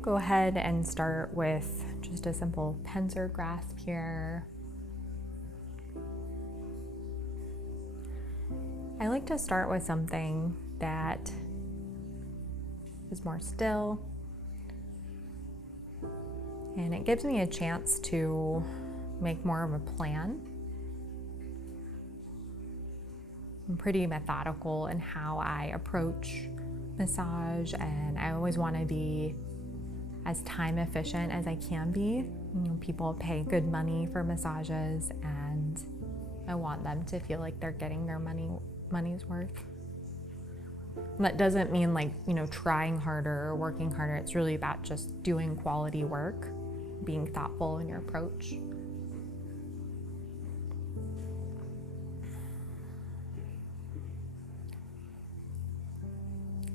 gonna go ahead and start with just a simple pincer grasp here. I like to start with something that is more still, and it gives me a chance to make more of a plan. I'm pretty methodical in how I approach massage, and I always want to be as time efficient as I can be. People pay good money for massages, and I want them to feel like they're getting their money's worth. And that doesn't mean trying harder or working harder. It's really about just doing quality work, being thoughtful in your approach.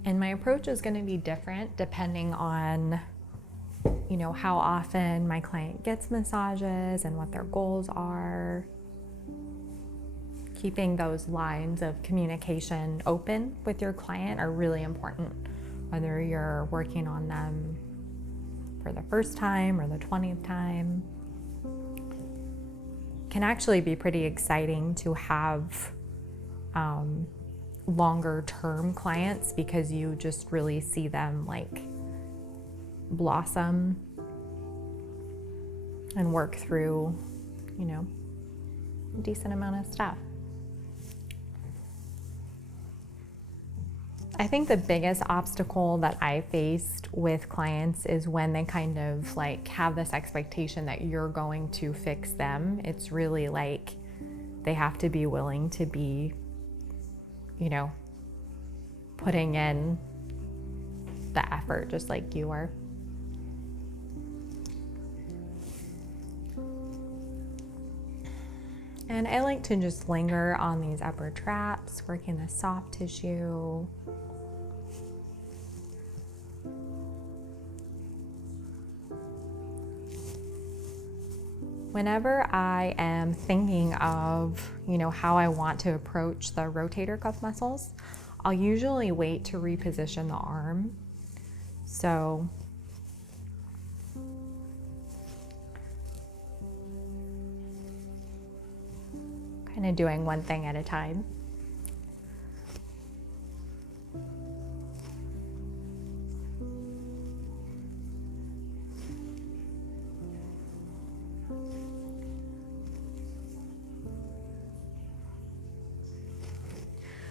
And my approach is going to be different depending on, how often my client gets massages and what their goals are. Keeping those lines of communication open with your client are really important, whether you're working on them for the first time or the 20th time. It can actually be pretty exciting to have longer term clients, because you just really see them blossom and work through, a decent amount of stuff. I think the biggest obstacle that I faced with clients is when they kind of have this expectation that you're going to fix them. It's really they have to be willing to be, putting in the effort just like you are. And I like to just linger on these upper traps, working the soft tissue. Whenever I am thinking of, how I want to approach the rotator cuff muscles, I'll usually wait to reposition the arm. So kind of doing one thing at a time.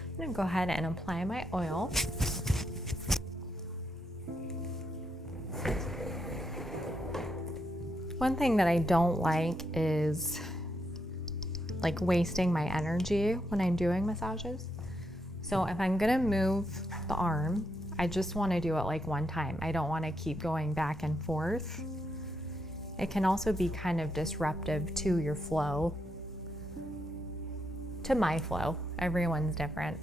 I'm going to go ahead and apply my oil. One thing that I don't like is wasting my energy when I'm doing massages. So if I'm gonna move the arm, I just want to do it one time. I don't want to keep going back and forth. It can also be kind of disruptive to your flow, to my flow. Everyone's different.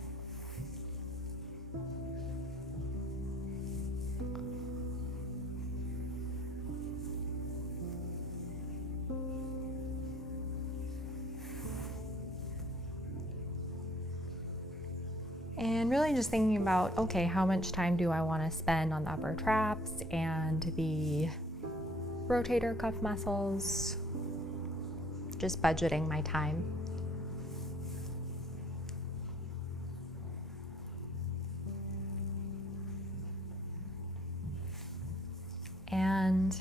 And really just thinking about, okay, how much time do I want to spend on the upper traps and the rotator cuff muscles? Just budgeting my time. And,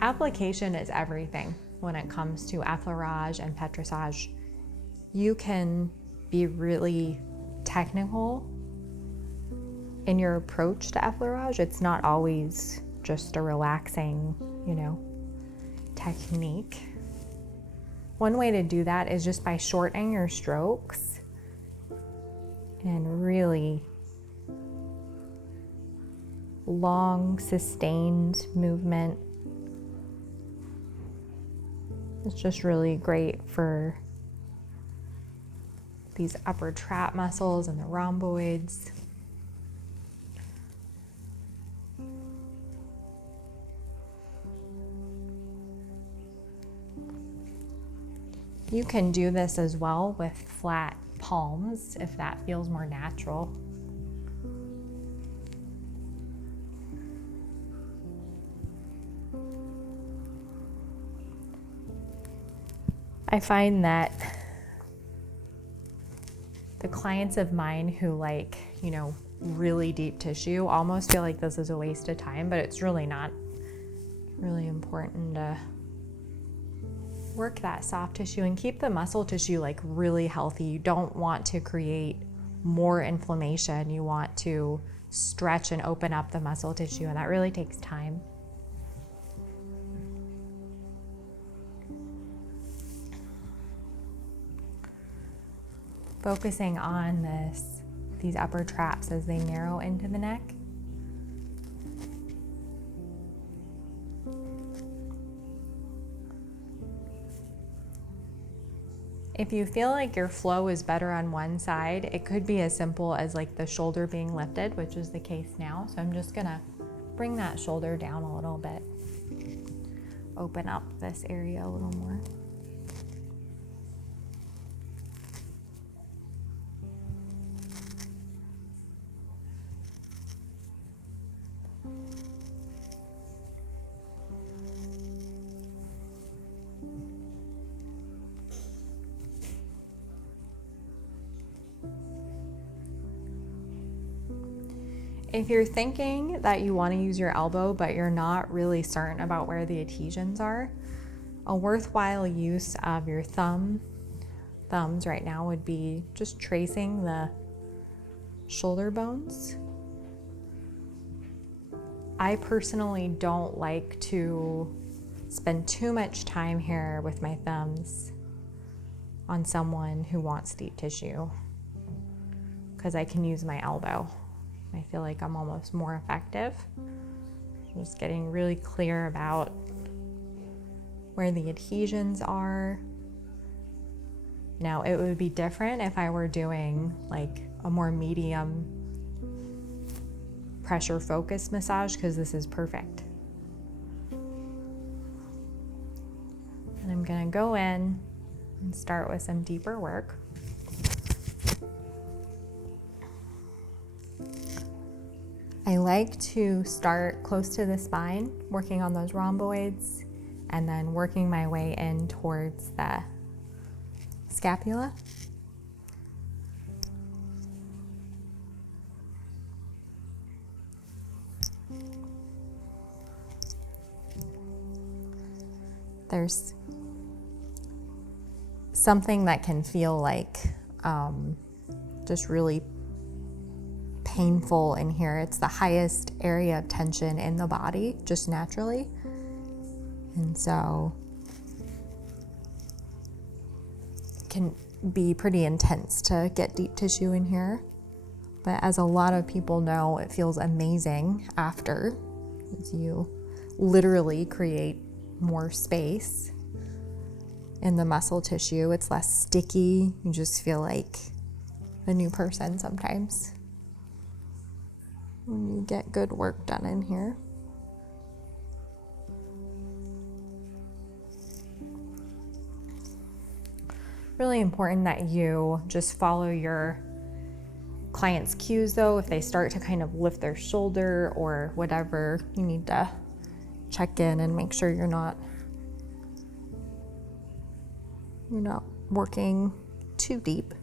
application is everything when it comes to effleurage and petrissage. You can be really technical in your approach to effleurage. It's not always just a relaxing, technique. One way to do that is just by shortening your strokes and really long, sustained movement. It's just really great for these upper trap muscles and the rhomboids. You can do this as well with flat palms if that feels more natural. I find that the clients of mine who like, really deep tissue almost feel like this is a waste of time, but it's really not. Really important to work that soft tissue and keep the muscle tissue like really healthy. You don't want to create more inflammation. You want to stretch and open up the muscle tissue, and that really takes time. Focusing on these upper traps as they narrow into the neck. If you feel like your flow is better on one side, it could be as simple as like the shoulder being lifted, which is the case now. So I'm just gonna bring that shoulder down a little bit. Open up this area a little more. If you're thinking that you want to use your elbow, but you're not really certain about where the adhesions are, a worthwhile use of your thumbs right now would be just tracing the shoulder bones. I personally don't like to spend too much time here with my thumbs on someone who wants deep tissue, because I can use my elbow. I feel like I'm almost more effective. Just getting really clear about where the adhesions are. Now, it would be different if I were doing like a more medium pressure focused massage, because this is perfect. And I'm gonna go in and start with some deeper work. I like to start close to the spine, working on those rhomboids, and then working my way in towards the scapula. There's something that can feel like just really painful in here. It's the highest area of tension in the body, just naturally. And so it can be pretty intense to get deep tissue in here. But as a lot of people know, it feels amazing after, as you literally create more space in the muscle tissue. It's less sticky. You just feel like a new person sometimes when you get good work done in here. Really important that you just follow your client's cues though. If they start to kind of lift their shoulder or whatever, you need to check in and make sure you're not working too deep.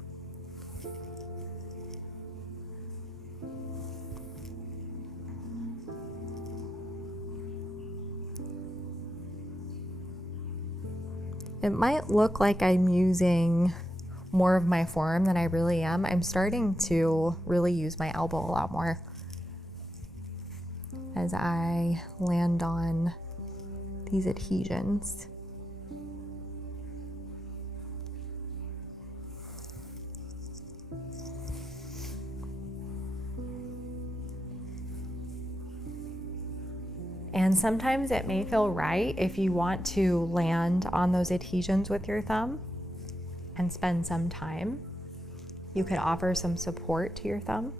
It might look like I'm using more of my forearm than I really am. I'm starting to really use my elbow a lot more as I land on these adhesions. And sometimes it may feel right if you want to land on those adhesions with your thumb and spend some time. You could offer some support to your thumb.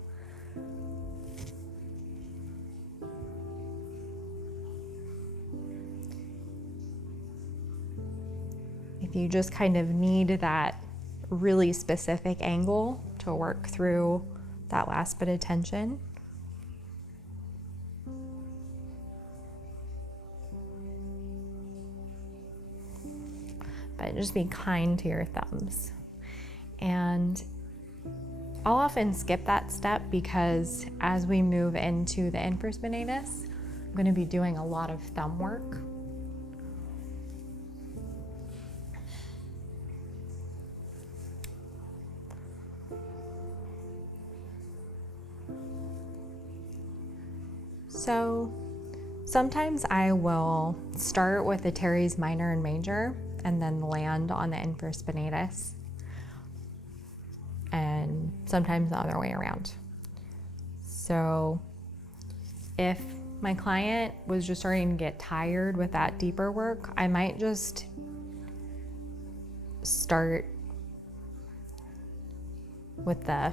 If you just kind of need that really specific angle to work through that last bit of tension. but just be kind to your thumbs. And I'll often skip that step because as we move into the infraspinatus, I'm going to be doing a lot of thumb work. So sometimes I will start with the teres minor and major and then land on the infraspinatus, and sometimes the other way around. So if my client was just starting to get tired with that deeper work, I might just start with the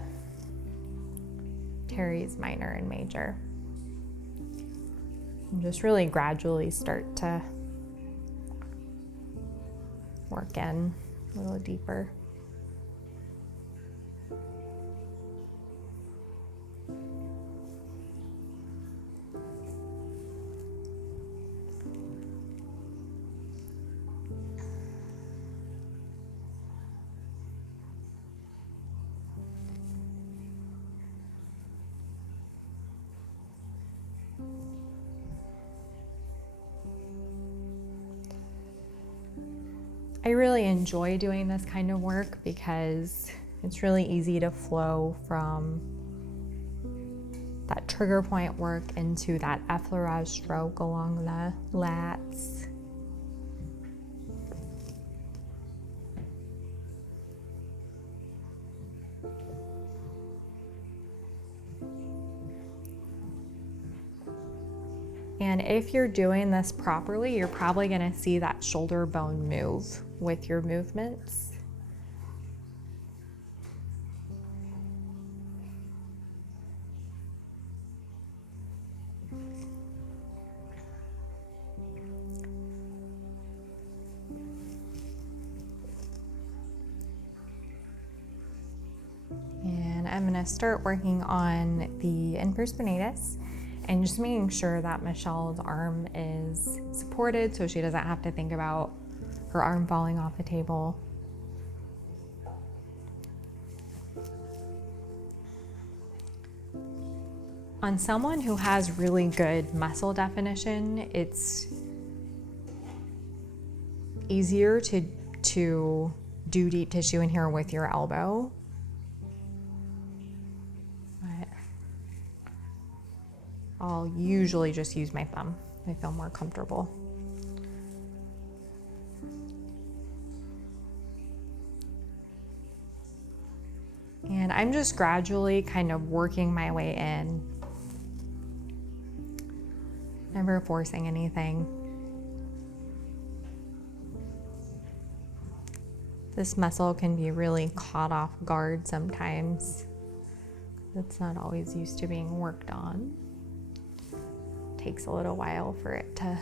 teres minor and major. And just really gradually start to work in a little deeper. I really enjoy doing this kind of work because it's really easy to flow from that trigger point work into that effleurage stroke along the lats. And if you're doing this properly, you're probably going to see that shoulder bone move with your movements. And I'm going to start working on the infraspinatus and just making sure that Michelle's arm is supported so she doesn't have to think about her arm falling off the table. On someone who has really good muscle definition, it's easier to do deep tissue in here with your elbow. But I'll usually just use my thumb. I feel more comfortable. And I'm just gradually kind of working my way in, never forcing anything. This muscle can be really caught off guard sometimes. It's not always used to being worked on. Takes a little while for it to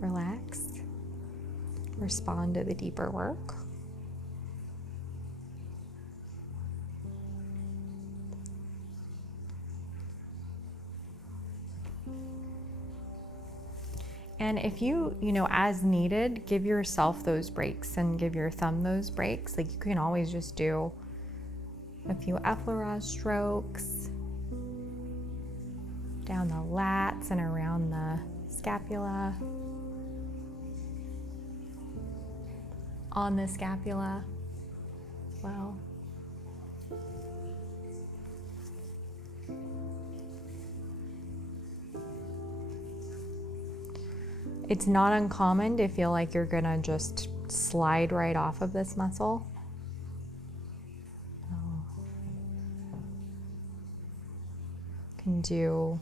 relax, respond to the deeper work. And if you as needed, give yourself those breaks and give your thumb those breaks. Like you can always just do a few effleurage strokes down the lats and around the scapula, on the scapula as well. It's not uncommon to feel like you're gonna just slide right off of this muscle. Can do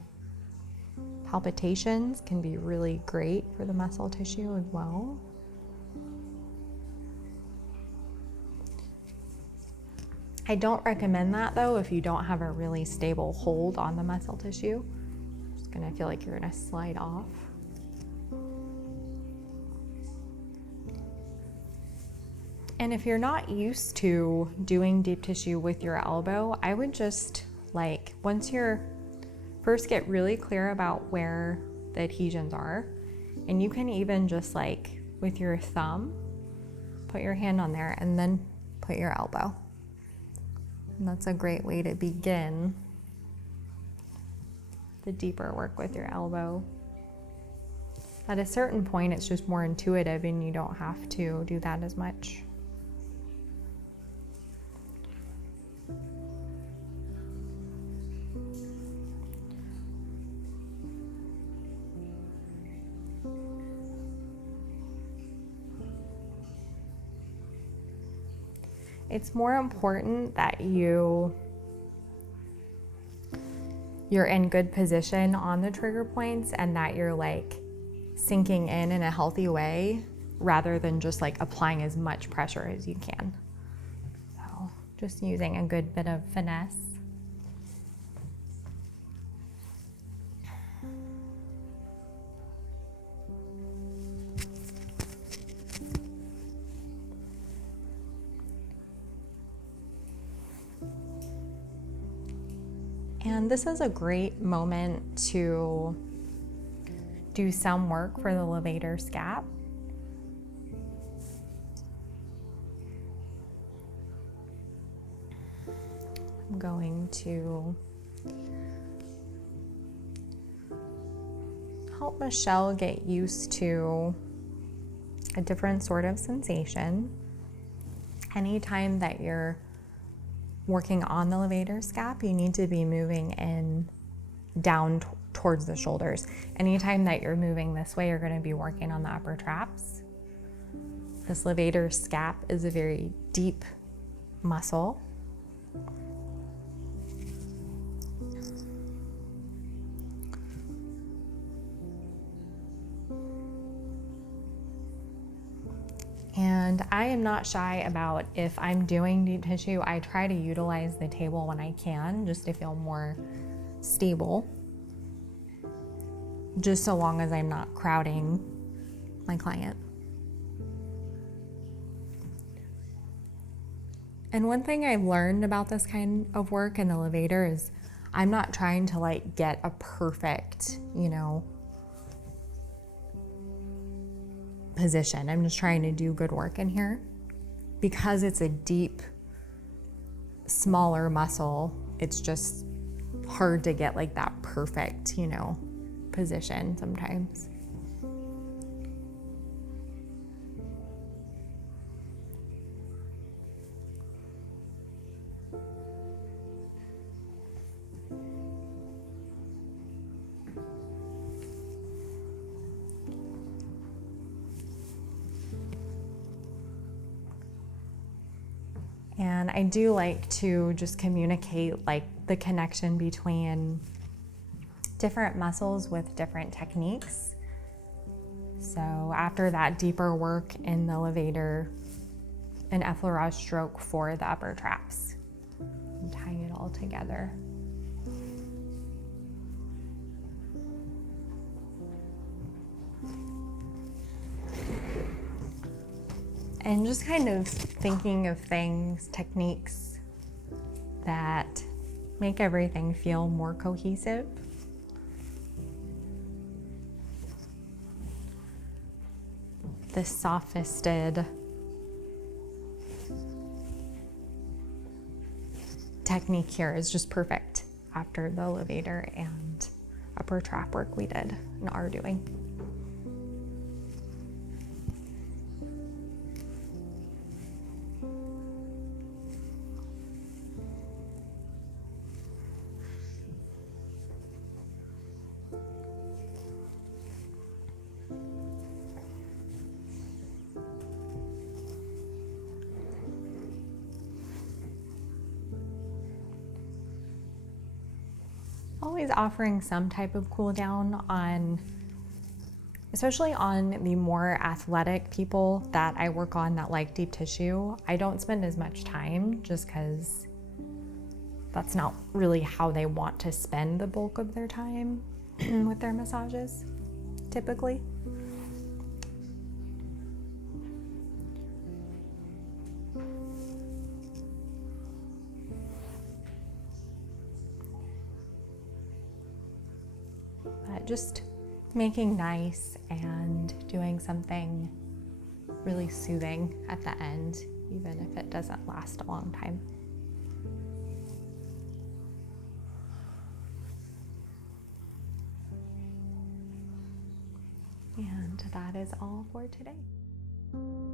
palpitations, can be really great for the muscle tissue as well. I don't recommend that though if you don't have a really stable hold on the muscle tissue. You're just gonna feel like you're gonna slide off. And if you're not used to doing deep tissue with your elbow, I would just once you're first get really clear about where the adhesions are, and you can even just with your thumb put your hand on there and then put your elbow. And that's a great way to begin the deeper work with your elbow. At a certain point, it's just more intuitive and you don't have to do that as much. It's more important that you're in good position on the trigger points and that you're like sinking in a healthy way rather than just like applying as much pressure as you can. So just using a good bit of finesse. And this is a great moment to do some work for the levator scap. I'm going to help Michelle get used to a different sort of sensation. Anytime that you're working on the levator scap, you need to be moving in down towards the shoulders. Anytime that you're moving this way, you're going to be working on the upper traps. This levator scap is a very deep muscle. And I am not shy about if I'm doing deep tissue, I try to utilize the table when I can just to feel more stable, just so long as I'm not crowding my client. And one thing I've learned about this kind of work in the levator is I'm not trying to like get a perfect, position. I'm just trying to do good work in here. Because it's a deep, smaller muscle, it's just hard to get like that perfect, position sometimes. And I do like to just communicate like the connection between different muscles with different techniques. So after that deeper work in the levator, an effleurage stroke for the upper traps. And tie it all together. And just kind of thinking of things, techniques that make everything feel more cohesive. This soft-fisted technique here is just perfect after the levator and upper trap work we did and are doing. Always offering some type of cool down on, especially on the more athletic people that I work on that like deep tissue. I don't spend as much time just because that's not really how they want to spend the bulk of their time with their massages, typically. But just making nice and doing something really soothing at the end, even if it doesn't last a long time. And that is all for today.